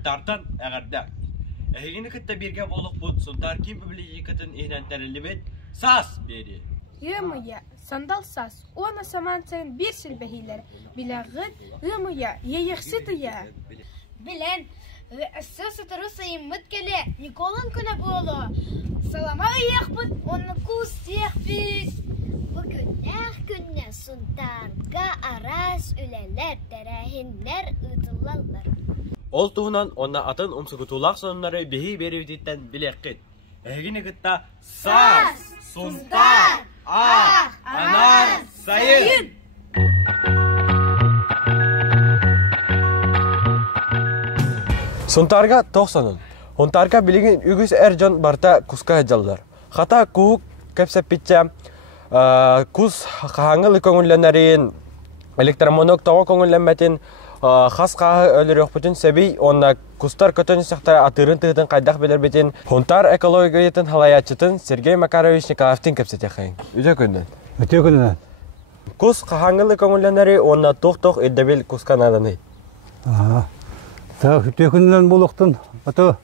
Suntartan agarda. Ehigini kıtta birge bolluk bu Suntar kim bibliyikatın ihnenterili bet sas beri. Yığmıya, sandal sas, ona samançların bir silbehiler. Bilağıt, yığmıya, yeyiksiti ya. Bilen, ıssız ıtırı sayımıt kele, Nikol'un küne bolu. Salama ayakbıt, onu kus siyahfiz. Bugünler günne Suntarga aras üleler, terehinler ıtılallar. Ol tuğunan ona atın umsukutulak sonları bihi berivditten bilekit. Ehigini kıtta sas, Suntar, anar, sayın. Suntarga toxsanın. Huntarga biligin ügüs erjon barta kuska hejallar. Hata kuhuk kepsepitçe kus hangıl koңullenерин elektromonok tawa koңullenmetin хас қағы өлірек бүтін сәбей, онна кустар көтін сақтар атырын тұғытын қайдақ белер бетін Хунтар экологиятын халаятчытын Сергей Макарович Николаевтин көпсете қайын. Үте күннен? Үте күннен. Кус қағаңылы көңілленері онна тоқ-тоқ еддебел кускан аданы. Үте күннен болуқтын. Аты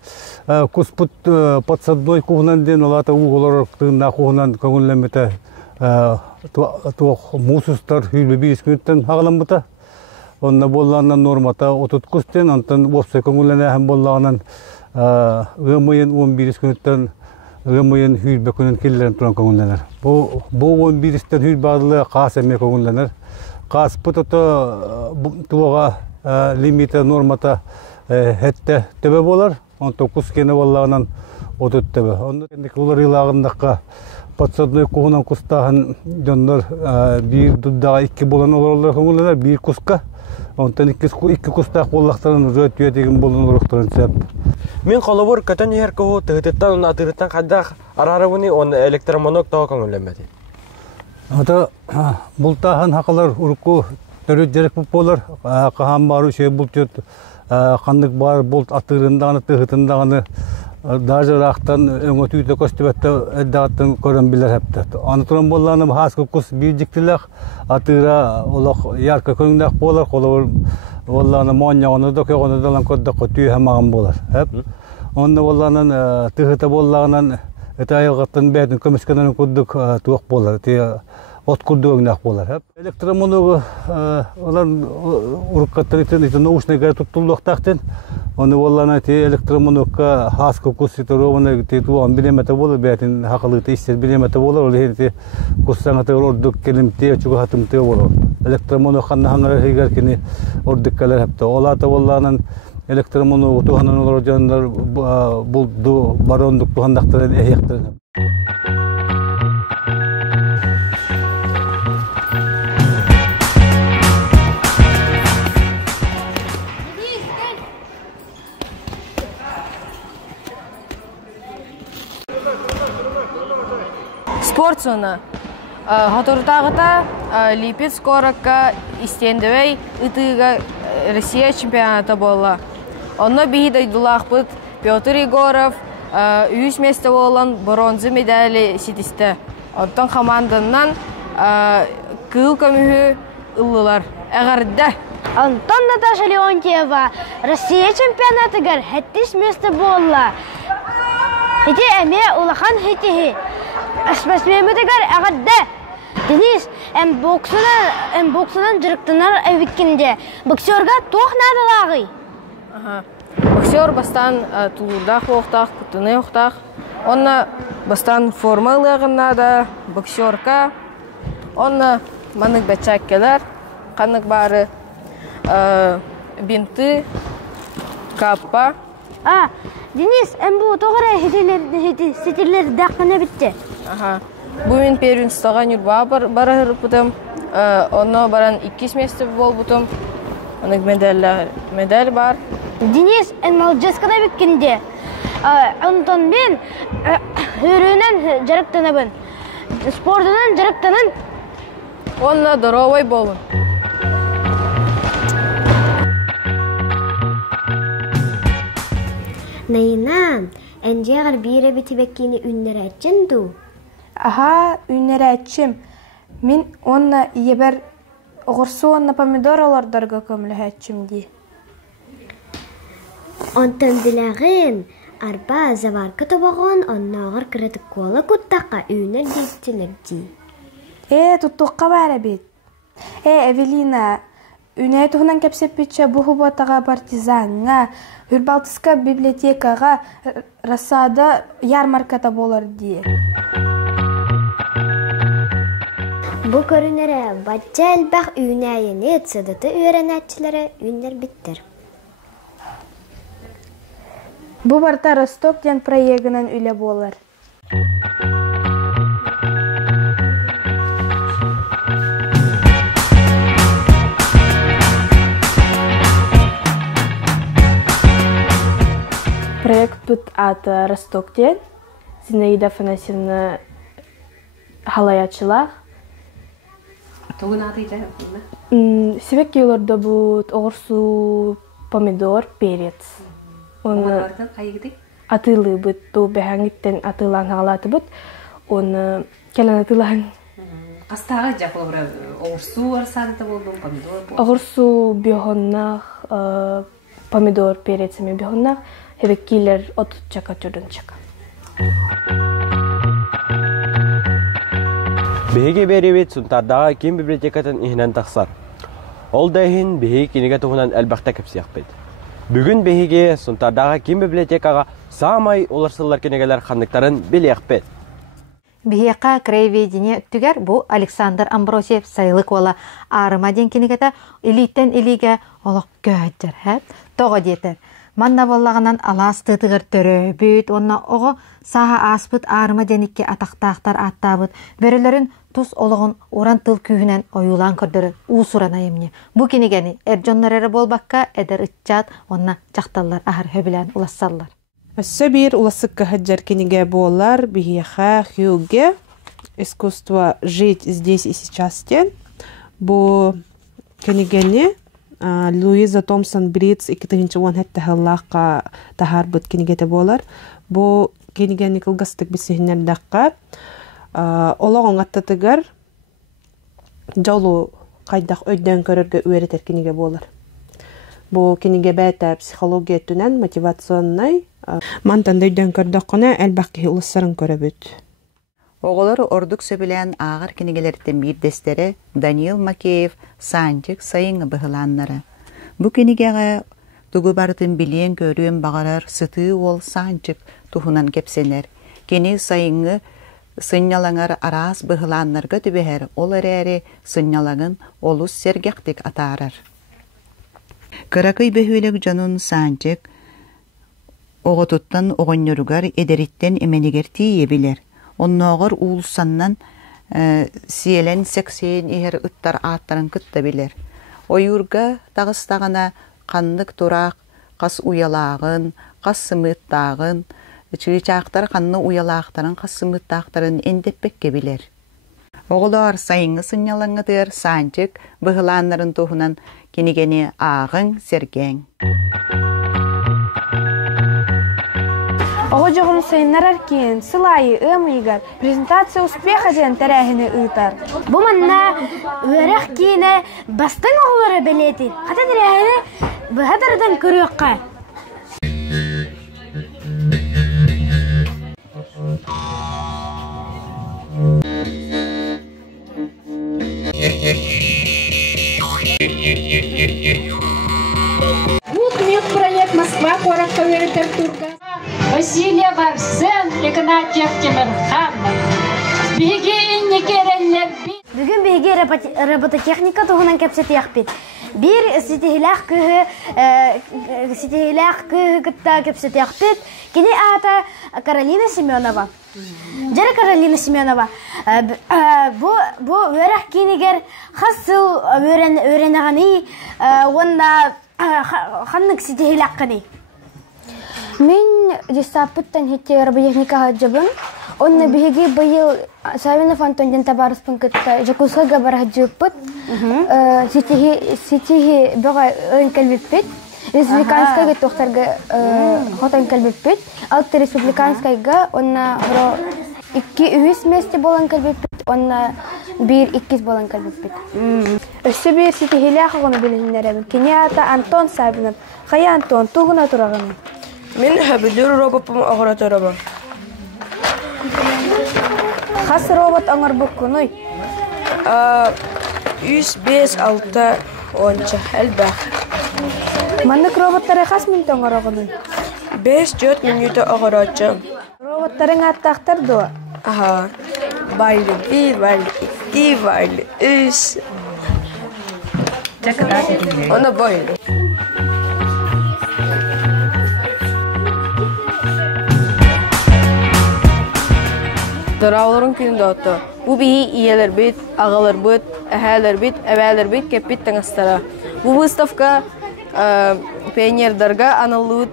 кус бұт подсадной куғынан ден олаты уғыларықтығына куғынан көңілленметі тоқ мусустар хүйлі бейіс күніттен ағылан бұта. Онна боллағынан нормата отут күстен, антын опсы көңіліне әм боллағынан ғымайын 11 күніттен ғымайын хүлбе күнін келілерін тұран көңілінер. Бұл 11-тен хүл бағдылы қас әме көңілінер. Қас бұтыты туаға лимиті нормата әтті төбе болар, 19 кені боллағынан отут төбе. Олар илағындаққа подсадной куғынан кустағын жондар бір дұддаға 2 болан олар көңілінер, бір куска. Онтан iki kustaq bollaqtарын röt yötegen bolun urukturun sep. Min kolobur kötön yer kuhu tıhıtıttan onu atırıttan qaddaq ararabuni onu elektromonok tawa köngüllenmedi. Ata bultahan haqalar urukku törüt jerek bolar qahan baru şey bultut qandık bar bolt atırındağını tıhıtındağını Darca raqtan öngö tüyde köstübette eddağıttın körön biler hepte. Anıtıran bollağını haskı kus birciktilek atıra olaq yarka köngdaq bolar kolor bollağını moñağını da köğünü dalan köddaq tüy hemağın bolar. Hep. Onda bollağının tıhıta bollağının etayıqıttın bädin kömüskenen köddük tuğaq bolar. Ot kurduğunaq bolar hep. Elektromonogu olar urukkattın için naушный gayet tutulduqtaqtın. Onu bollağına elektromonokka haskı kusitorovanı tuğan bilemete bolar. Bätin haqılıqta isser bilemete bolar. Ol kussanatı orduk kelimte çuğu hatımte bolar. Elektromonok qanna hangar higarkini ordukkalar hepte. Olata bollağının elektromonogu tuğanan olar janlar buldu baronduk tuğandaqtaren ehyaqtaren. Спортсона. Хатуртағыта Липецк коракка истендевей ытыга Россия чемпионата болла. Онно бихи дайдулақ бұд Петр Егоров 100 месте болан бронзы медали сетісті. Оттан команданнан кыл көмігі ұлылар. Әғарда. Антон Наташа Леонтьева Россия чемпионатыгар 70 месте болла. Хити әме улахан хитихи. Спортсменмедегер әғадда. Денис, боксынан жырықтынар әвіккенде. Боксерға тоқ надалағы? Боксер бастан тулурдақ оқтақ, күттіні оқтақ. Онна бастан формалығын нада, боксерка. Онна манық бәтчәккелер, қанық бары бинты, каппа. Денис, бұл тоғыра сетерлер даққына бітті. Бүгін первенствоға нүрба барар бұтым. Оны баран 2 месте бол бұтым. Оның медаль бар. Денис, малжескада біккенде. Антон мен үрінен жарықтанабын. Спортынан жарықтанын. Онына доровой болын. Найына, әнжеғар бейірі бітібеккені үннер әтчен ду? Үннер әтчім. Мен онна ебір ұғырсы онна помидор олардарға көмілі әтчім дей. Онтон билегин арба заварка тобогон онногор кредит кола куттака үйнер дейттилер ди. Туттуққа бәрі бет. Эвелина, үнәй туғынан кәпсеппетші бұхыботаға партизанға, үрбалтысқа библиотекаға расада ярмарката болар ди. Бу көрінері бача әлбәқ үйнәйіні цыдыты үйренәтчілері үйнер биттер. Бу барта Росток ден проегінен үлі болар. Проект тут от Ростоктен, Зинаида Афанасьевна халаячылах. Тогын аты итә. Себек кейлерді бұд оғырсу, помидор, перец. Оны атылы бұд, бұл бәхәңіттен атылан ғалаты бұд. Оны кәлін атылан. Қастаға жақылы бұра оғырсу арсанты болдың, помидор бол? Оғырсу бүйғыннақ, помидор, перецеме бүйғыннақ. Себек кейлер отут чака, чөдін чака. Беге беребет сунтардағы кем библиотекатын ихінен тақсар. Ол дайын беге кенеге туғынан әлбәқті кәпсияқ бет. Бүгін беге сунтардағы кем библиотекаға самай оларсылар кенегелер қандықтарын білеяқ бет. Беге краеведение түгер бұл Александр Амбросев сайлық ола арымаден кенегеті илиттен илиге олық көйттер, тоғы детер. Манна боллағынан алас тытығыр түрі бүйт, онна оғы саға аспыт арыма денікке атақтақтар аттабыт, бөрілерін тұс олығын оран тыл күйінен ойулан көрдірі ұсыран айымне. Бұ кенегені әржонлары болбаққа әдір үтчат, онна жақталар ахыр хөбілән ұлассалар. Өссі бір ұласық кәхәджар кенеге болар, бігеға хюге, искусство жить здесь и сейчас тен. Бұ кенегені Луиза Томпсон Бриц 2010 тахаллаққа тахар бұд кенегеті болар. Бұ кенегені кылғастық бісігінер даққа. Олағын аттатығар жаулу қайдақ өйден көрерге өретер кенеге болар. Бұ кенеге бәті психология түнен мотивационнай. Мантан дөйден көрдіққына әлбәқке ұлысырын көрі бүд. Оғылар ордук сөбілән ағыр кенегелерден бірдестері Даниил Макеев Санчик сайыңы бұғыланнары. Бұ кенегеға тугу бардың білен көруен бағарар сыты ол Санчик тухунан кепсенер. Кені сайыңы сыннялаңар арас бұғыланнарға түбәр, ол әрі сыннялаңын олус сергектік атарар. Кыракый бөхөлік жанын Санчик оғытыттан оғыннырығар едеріттен еменегер тие білер. Оннағыр уылсаннан сиелен сексейін ехер ұттар аттарын күтті білер. Ойырға тағыстағына қандық тұрақ, қас уялағын, қас сымыттағын, чүйчақтар қанны уялақтарын, қас сымыттақтарын әндеппекке білер. Оғылар сайыңы сынялаңыдыр Санчик бұғыланларын тұғынан кенегені ағын серген. Оғы жоғын сайынлар әркен, сылайы, ымыйгар, презентация успеха ден тәрәхіні ұйтар. Бу манна өрәк кейіне бастың оғылары білетір. Қата тәрәхіні бұғадардан көріққа. Проект Москва, город Турга. Васильева в центре Игнатьев Тимирханов. Беги, керенлер би. Бүгін беге робототехника туғынан кәпсеті яқпет. Bir сетихилах кытта кепсеті яқпет. Кені ата Каролина Семенова. Жары Каролина Семенова. Бу өрәк кенегер қасыл өренағаны, онда қанның сетихилақ қаны. Мен дистапыттан хитте роботехникаға жабын. Онна биһиги быйыл Савинов Антонден табарыспын кытта Жакускага барах жыппыт. Ситиги бага ön калбиппит. Республиканскайга тохтарга хотан калбиппит. Алты республиканскайга онна бро 2-3 месте болан калбиппит. Онна 1-2 болан калбыппыт. Өссө бир ситихиле хагыны билиннеребин. Кенята Антон Сабинов. Кая Антон тугуна тураган. Мен хабилер робопум агыратараба. Хас робот аңар буккуной. 3-5-6 онча әлбәк. Маннык роботтары хас минут аңараганы. 5-4 минута агыратчам. Роботтарын аттактар до. Aha. Baile 1, baile 2, baile 3. Ona böyle. Daraların gününde hatta. Bu bihi iyeler bit, ağalar bit, əhələr bit, əvələr bit, kepit tanıstara. Bu выставка пионердарга аналыт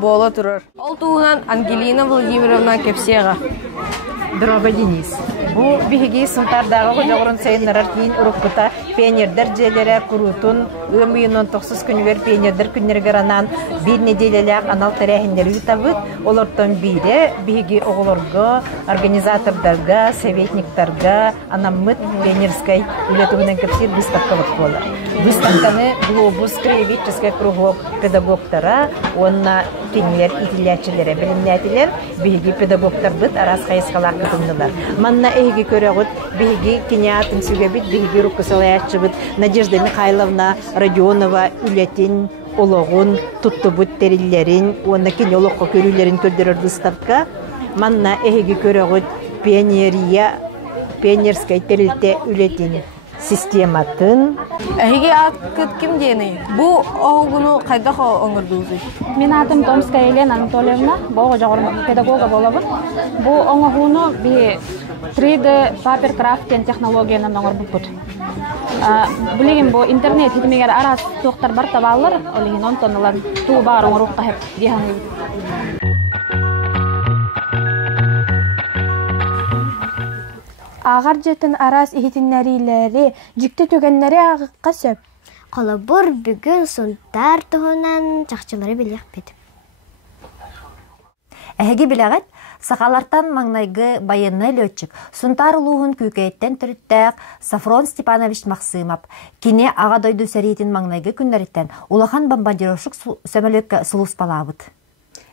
бола турар. Ол туğunan Ангелина Владимировна Кепсега. Дрога Денис. Бу биһиги сынтардағы жоғырын сайынларар кейін ұрықпыта пионердер желері құрутын өмейінен 9 күнвер пионердер күннергер анан бір неделелек анал тарихіндер үйтабыт. Олардан бире биһиги оғыларға, организатордарға, советниктарға анаммыт пионерскай үлетігінен көпсер выставкалық болар. Выставканы глобус краеведческий кругок педагогтара, онна кенелер, итилячелері, білімнәтелер биһиги педагогтар быт арас қайысқалар кытымдылар. Манна эйги көрөгөт биһиги кинятын сүгебит биһиги руккасалаячыбыт Надежда Михайловна Родионова үлетин ологун туттубут териллерин онна кинологко көрүлөрүн көрдөрөр выставка. Манна эйги көрөгөт пионерскай терилте үлетин систематын. Эйги акыт ким дени? Бу огуну кайда оңордугуз? Мен атым Томская Елена Анатольевна, бого жогорун педагога болобун. Бу оңогуну би 3D papercraft технологияны оңорбуппут. Билигин бу интернет хитмегер арас токтор бар табалар, олигин онтонлар туу бар оңорукка хеп дихан. Агар жетін арас ихитиннәриләре, жикті төгәннәре ағыққа сөп. Қолабыр бүгін сонтар тұғынан чақчылары білек беді. Әхеге біләғет, сақалартан маңнайғы байынны лөтчік, сонтар ұлуғын көкейттен түріттәк Сафрон Степанович Мақсымап, кене аға дойду сәретін маңнайғы күннәріттен улахан бомбардировщик сөмәлөкке сұлус балабыд.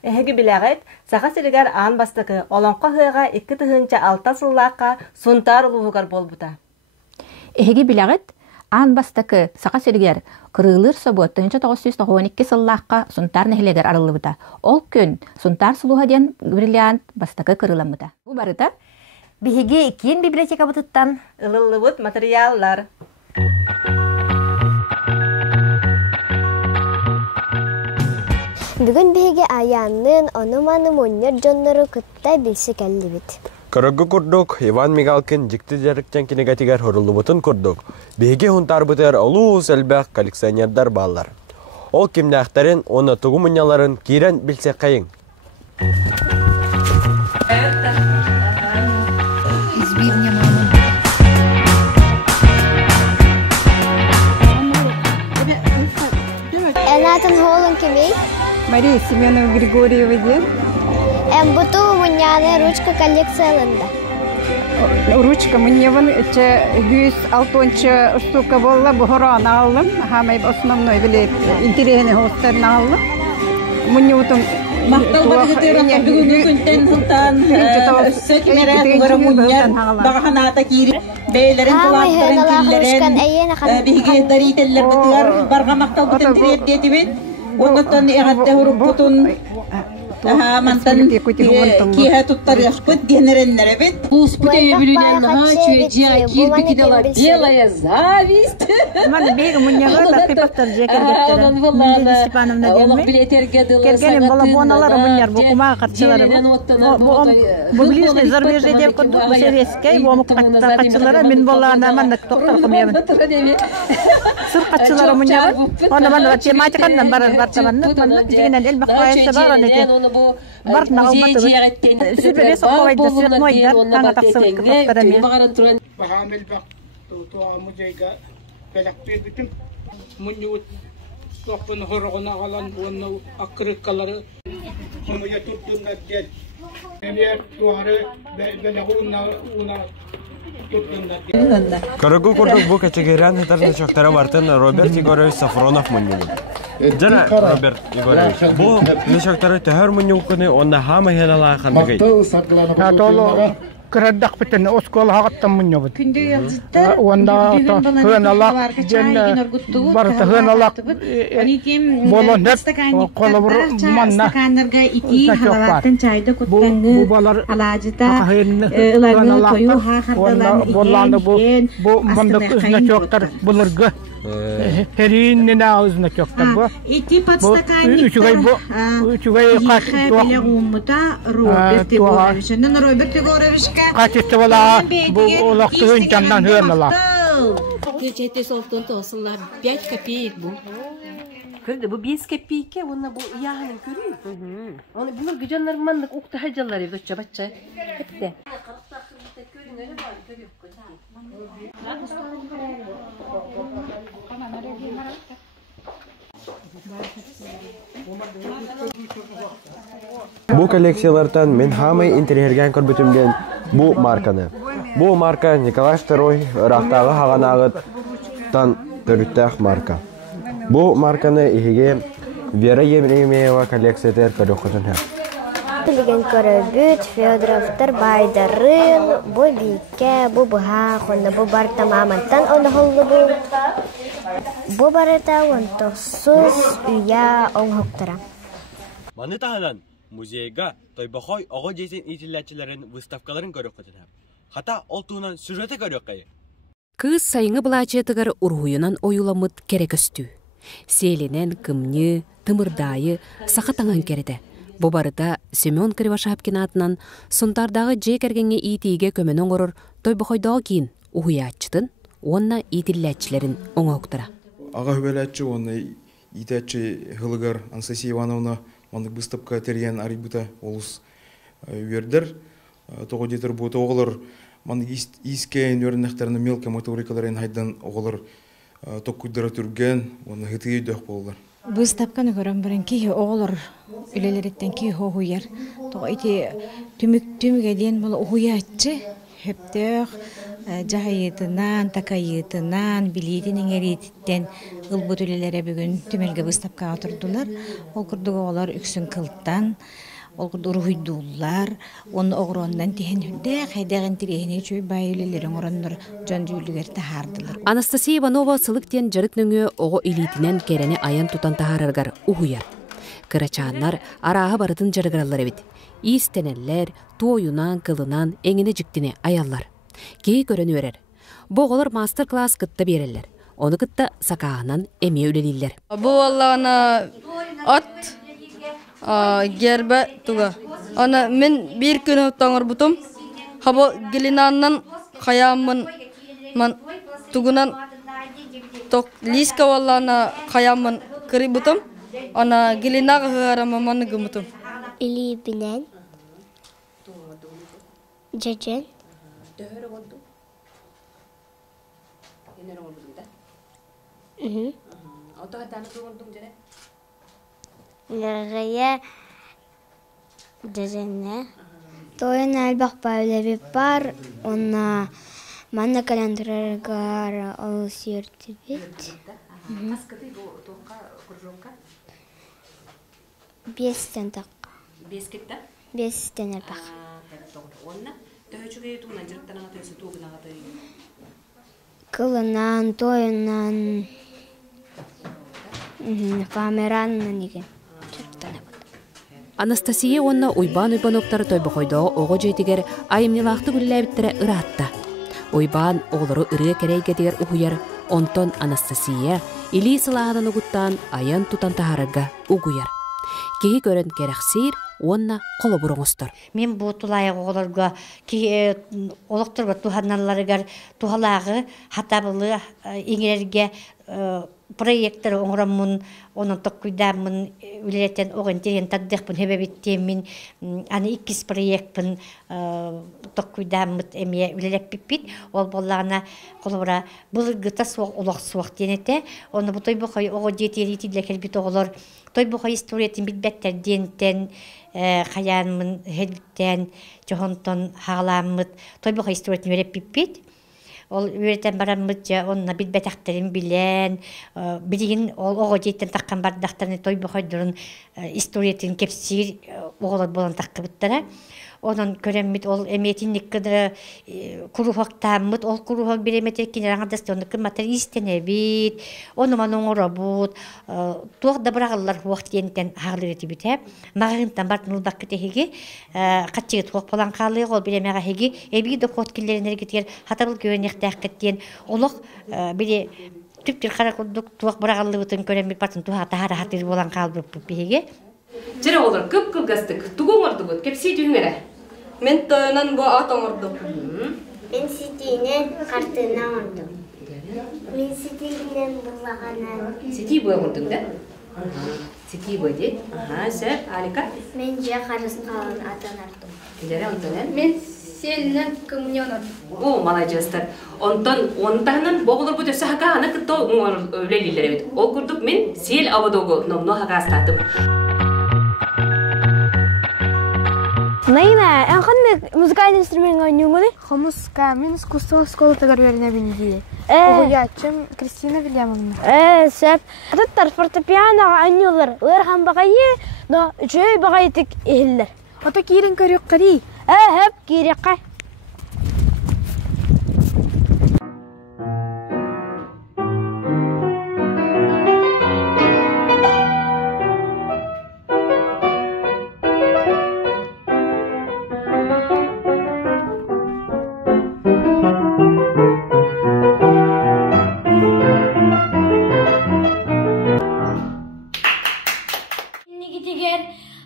Эһиги биләгәт, саха сиргәр ан бастыкы, олонқа хыга 2 тыгынча 6 сыллакка сунтар улугар болбута. Эһиги биләгәт, ан бастыкы, саха сиргәр кырылыр собот 1912 сыллакка сунтар нәһилегәр арылыбыта. Ол көн сунтар сулуга ден бриллиант бастыкы кырыламыта. Бу барыта биһиги киен библиотека бутыттан ылыллыбыт материаллар. Бүгін бігі аянның оныманы мөннер жонлары күтті білсі кәлді бет. Көрігі күрдік, Иван Мигалкин жікті жарықтен кенегатигер хорылы бұтын күрдік. Бігі хунтар бұтыр олу сәлбәқ коллекционердар балар. Ол кемнәқтарын, оны тұғы мұняларын кейрен білсе қайын. Энатын холын кемей? Мария Семенова Григорьева ден. Бұту мұняны ручка коллекциялында. Ручка мұневын 106 штука болла, бұхыран алым. Хамай основной білет интересный хостарын алым. Мұневутын мақтал бәтігітер бүгінгі күнтен сұлтан сөкмерәт ғыры мұнер бағаната кейрі бәйлерін құлақтырын келлерін бігі дарителер бұтылар барға мақтал бұтын тірерде дебет оңғаттан еғатты ұрып бұтын мантан киһа туттар яшкыт генереннер бит. Господи, блюден чуя кирпики дала белая зависть. Ман бег муньяга такой повтор жекергеттер. Надежда Степановна Олог билетерге дала. Кергенин балабоналар муньяр букума картчылары. Бу ближний зарубежный деп курду бу советский бу картчылары мен балана ман токтор кумебин. Сыр картчылары муньяр. Аны ман тематикадан бар табанны ман дигенен эл бакпайса бар аны бар нагылматы сүрбеле соқовайды светмойдар таңа тақсып тоқтарами бахамел бақ туа музейга белақпе битим муньют тоқпын хорогона алан оны акрыккалары хомая туттунна дет эне туары белағуна уна Карагу курдук бу качегерян хитарны чактара бартын Роберт Егорович Сафронов муньюн. Жана Роберт Егорович. Бу нечактары тәһәр муньюкны онда хама хенала хандыгы. Атоло кырдак битен оскол хагаттан муньюбут. Онда хенала жен барта хенала болон деп колобур манна стакандарга чайды кутканны алажыта ыларны тою хахардалан болланды бу мындык значоктар булырга Herinin ağzına çoktu bu. İti patstakanı. Üçügay kaç tuğ. Umuta Robert Егорович'den Robert Егорович'ka. Kaçtı valla bu olaktığın candan hırnala. Geçete soltun toslar 5 копеек bu. Kırdı bu 5 копейки ona bu yağının körüyor. Onu bunu gücenler manlık ukta hacalar evde çabaça. Hep de. Bu kolleksiyalardan men hamay interhergen körbütümden bu markаны. Bu marka Nikolay II Irak'tagı haganağıttan törüttəq marka. Bu markаны ihige Vera Yevreymeyeva kolleksiyalar körüqütün hep. Bilgen körübüt, Feodorov'tar baydарын, bu bikke, bu buha, bu bar tamamantan onu oldu bu. Bu barata ontoksuz üya onhoktara. Mani tahanan muzeyga Toybaxoy oğa jeysen itillatçıların выставкаларын körüqütün hep. Hata oltuğundan sürete körüqayı. Kız sayıngı bılacıtıgar urhuyunan oyulamıt kereküstü. Selenen kımnı, tımırdayı, saqatangan kerede. Bu barıda Semyon Kривошапкин atынан suntardağı jek ergenge itiige kömenen goror Toybaxoydağı keyin uhuyatçıtın, onna itillatçıların oňa oktara. Ağa hübelatçı onna itatçı Hılgar Anastасия Ивановна mandık выставка tergen aributa olus verdir. Toğu detir bu oğullar mandık iskeyin örneklerini mелко моторикаларын haydan oğullar tokkuydara türgen, onna hıtıya dök bollar. Выставканы көрөн биринки оголор үлелереттен ки хоуяр. То ити түмүк ден бул уятчы хептер жайытынан, такайытынан, билидинин эрититтен ылбут үлелере бүгүн түмелге выставкага турдулар. Ол курдук оголор үксүн кылттан, ол курдук уруйдуулар, оны огрондан тиhen хүлдэ хайдагын тирехине чөй бай үлелерин ороннор жон жүүлүгер тахардылар. Анастасия Иванова сылыктен жарык нөңө ого илитинен керени аян тутан тахараргар ухуяр. Кырачааннар арааһы барытын жарыгаралар эбит. Истенеллер, туоюнан, кылынан, эңине жиктине аяллар. Кей көрөнү берер. Боголор мастер-класс кытта берелер. Оны кытта сакаанан эме үлелиллер. Бу аллана от гербе туга. Ана мен бир күнү таңыр бутум. Хабо гилинаннан хаямын ман тугунан ток лиска валлана хаямын кыри бутум. Ана гилинага хыарама маны гымутум. Или бинен. Жежен. Лергая жеженне. Тоен албак байлеби бар. Она манна календаргар олсертибит. Бестен так. Бескетте? Бестен албак. Онна төһөчүгө тугунан жырыктарыңа төсө тугунага төй. Кылынан, тойынан, камераннан деген. Анастасия онна уйбан октары Тойбахойдоо ого жейтигер айымнилаакты күлләбиттере ыраатта. Уйбан оглору ырыа керейгетигер ухуяр, онтон Анастасия или сылаадан угуттан аян тутан тахарыга угуяр. Кеги көрөн керексир, онна коло буроңостор. Мен бу тулайы оголорго ки олокторго туханаларыгар тухалагы хатабылы иңерерге проекттер оңрамын, onun tokkuydamın ületen oğuntiyen taddekpun hebebittemin ani ikkis proyektpun tokkuydamıt emiye ülelek pipit ol bollana kolora bulgıta soğuk olaq soğuk denete onu bu Toybaxoy oğu jeteritiyle kelbit oğulor Toybaxoy historiyetin bitbekter denten kayanmın helbitten johonton hağlamıt Toybaxoy historiyetin verep pipit ол үйретен бараммыт же онна билбетактерин билен билигин ол ого жейтен таккан бардактарны той бохойдурун историятын кепсир оголор болон таккыбыттара. Onun köremmit ol emetinlik kadar kuruhaktamıt ol kuruhak bir emetek kinarangdaston kırmatır istenebit onu manong robot tuğ da bırakırlar vakt yenten harlıreti bite mağıntan bartnul bakkete hegi kaççı tuğ falan kalıyor ol bir emeğe hegi ebi de kotkillerine gidiyor hatabıl güvenlik dakikten oluk biri tüptür karakurduk tuğ bırakırlı bütün köremmit bartın tuğ tahara hatır olan kaldı hegi Jere olur kıp kılgastık tuğun ordu kepsi düğüngere. Men toyunan bu at oңордum. Men sitinen kartına oңордum. Men sitinen bulaganan. Siti bu oңордum da? Siti bu de. Aha, sen Alika? Men je karısın kalan atanardım. Jere ondan. Men senden kımnya oңордum. O malajastar. Ondan boğulur bu döse haka ana kıto öyleliler evet. O kurduk men sel avadogo no haka astadım. Naina, en kan müzikal instrument oynuyor mu? Muska, men искусство школы тагарверне бинди. Оятчым Кристина Вильямовна. Сеп. Аттар фортепиано oynuyorlar. Wer ham bagayı, no joy bagaytık ehiller. Ata kirin körük qari. Hep kirikka.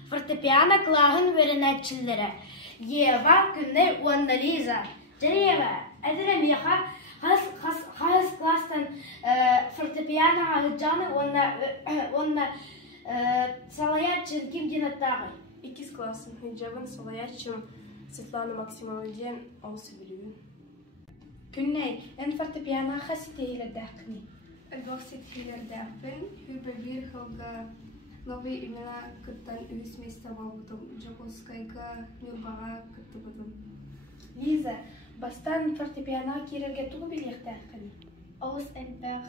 Fortepiano klahın verenetçilere. Yeva günde Annalisa. Cereva. Edrem yaha has klastan fortepiano alacağını ona salayatçın kim dinatağı. İkiz klasın hicabın salayatçım Svetlana Maksimova'dan olsa biliyor. Güney en fortepiano hasiteyle dağını. Elbaksethiler dağın hübe bir halga новые имена кыттан үс месте болдым. Жокускайга, Нурбага кытты будым. Лиза, бастан фортепиано кирерге тугу билектакын. Оус энбах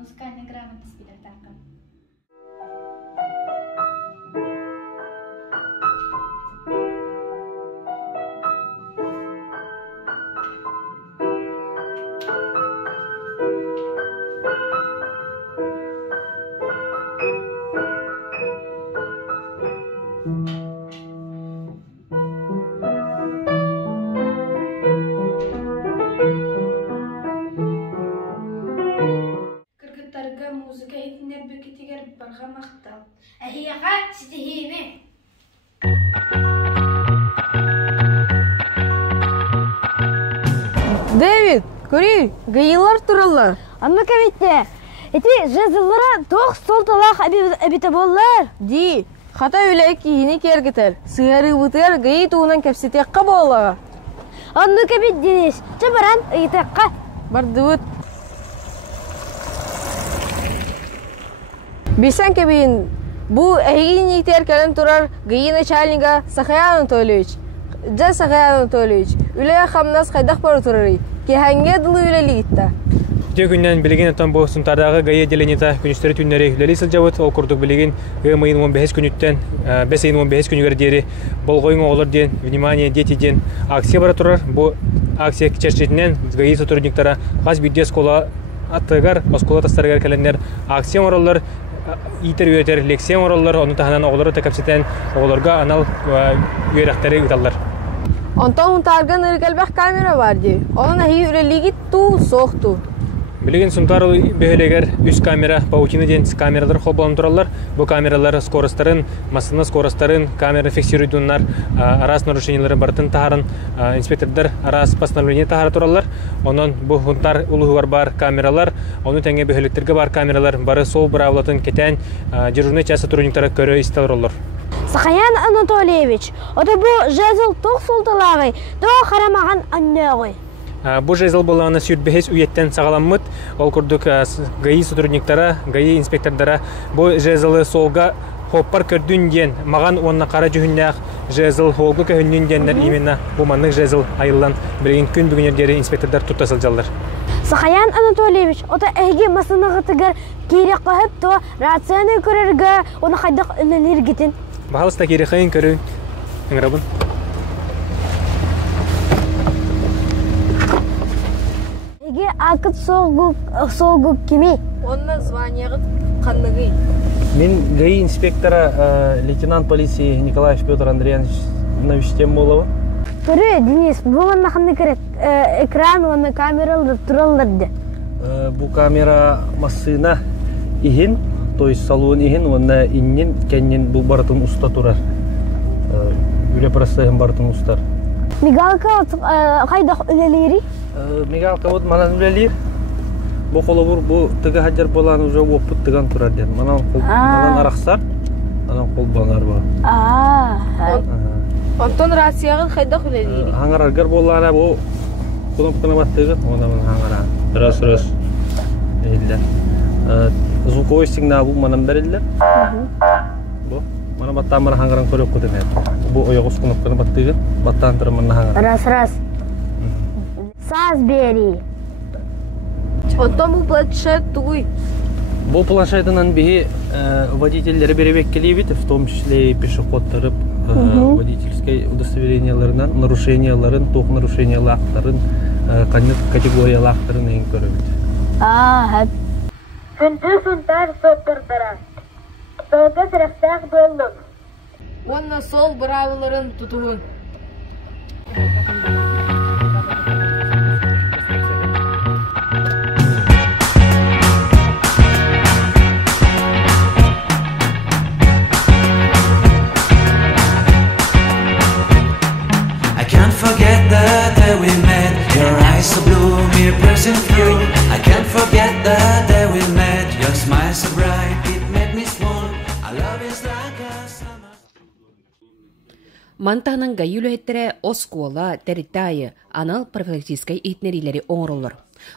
музыкальный грамотность билектакын. Muzika etine büketiger barga maqtal. Ahiyaqa sitihime. David, Kuri, gayılar turallar. Amma kavette. Eti jazıllara toq soltalaq abitabollar. Di, hata öyle ki yeni kergeter. Sığarı bıtır gayı tuğunan kapsitekka bolla. Annu kabit diniz. Çabaran itekka. Bardut. Bilsen ki bu ehgin yiter kalen turar gayı начальника Сахаян Анатольевич. Ja Сахаян Анатольевич. Üle xamnas qaydak bar turari. Ki hangi dılı üleli gitti. Günden bilgin atan bu suntardağı gayı delenita günüsteri tünleri üleli sıcavut o kurduk bilgin gayı 15 günütten 5 ayın 15 günü deri bolgoyun olur diyen внимание дети diyen aksiya bara turar. Bu aksiya içerisinden gayı sotrudniktara gaz video skola attıgar oskola tastargar kalenler aksiya oralar iter üyeter leksiyon oralar onu tahanan oğulları takapseten oğullarga anal üyerekleri utallar. Ondan targan ırgalbaq kamera vardı. Onun ahi üreligi tu soğuktu. Bilgin suntar beheleger üst kamera, pautini den kameralar hoplan turallar. Bu kameralar skorostların, masına skorostların kamera fiksirudunlar, aras narушениялары бартын taharın inspektörler aras постановление tahara turallar. Onun bu huntar uluğugar bar kameralar, onu tenge behelikterge bar kameralar, bары sol bıravlatın keten, дежурный час сотрудниктары көрө истелроллар. Сахаян Анатольевич, o da bu jazıl toq soltalaqı, toq qaramağan annağı. Bu jezil bolağına süt behes üyetten sağlanmıt. Ol kurduk gayi sotrudniktara, gayi inspektörlere bu jezili solga хоппар көрдүн ден маған онна қара жүхіннәқ жезл холгу көһүннүн деннер именно бу маннык жезл айылдан билген күн бүгүнердери инспектордар туттасыл жалдар. Сахаян Анатольевич, ота эге масынагытыгар керек кахып то рацияны көрөргө, оны хайдак үнелер кетин. Бахалыста керек хайын көрүн. Ыңырабын. Эге акыт солгук кими? Онна званиягыт канныгы. Мен ГАИ инспектора лейтенант полиции Николаев Петр Андреевич тем болова. Көрө, Денис, бу онна ханны керек экран, онна камералар туралларды. Бу камера массына ихин, то есть салуын ихин, онна иннен кеннен бу бартын уста турар. Үле простайын бартын устар. Мигалка кайдак үлелери? Мигалка вот манан үлелер. Бу колобур бу тыга хаджар болан уже опыт тыган турар ден. Манан араксар, манан кол банар ба. Онтон рацияга кайдак үлелери? Хаңараргар болана бу кнопканы баттыгы, онда мен хаңара. Раз. Элдер. Звуковой сигнал бу манан берилдер. Бу мана баттан бара хаңаран көрөп көтөнөт. Бу оягыс кнопканы баттыгы, баттан тыры мана хаңара. Раз. Саз бери. Онтон бу планшет тугуй. Бу планшетынан бии водительдер беребек келебит, в том числе и пешеходдары водительской удостоверенияларынан нарушенияларын, ток нарушенияларын, категорияларын эң көрөбүт. Хэп. Сүнтар соттурдара. Солга сырактак болдум. Онна сол браваларын тутуун. Forget the day we met. Your eyes so blue, me piercing through. I can't forget the day we met. Your smile so bright, it made me swoon. Our love is like a summer. Мантанын гайюлеттере оскола теритайы анал профилактической итнерилери оңролор.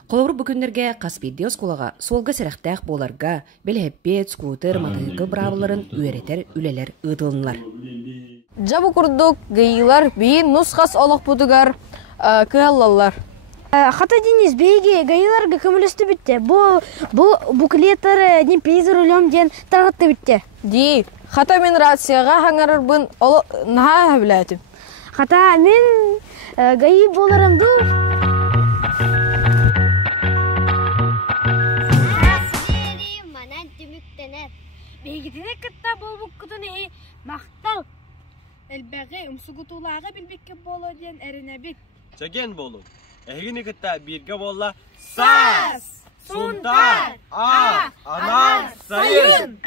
Колор бүгүннерге Каспийде осколага солга сырактак боларга белеппет, скутер, мотоцикл браваларын үйретер үлелер ыдылынлар. Жабу курдук гайылар бейин нусхас олық будугар кыаллалар. Хата Денис бейге гайыларга көмілісті бітті. Бұл буклеттары ден пейзір үлем ден тағытты бітті. Ди, хата мен рацияға хаңарыр бұн наға біләтім. Хата мен гайы боларымды. Манан түміктенер. Бейгетіне кітта бол бұққытыны мақтал. Әлбәғі ұмсығытулаға білбекке болу ден әрінәбік. Чаген болу. Әгіні кітта бірге болла. Сас! Сунтар! Анар! Сайын!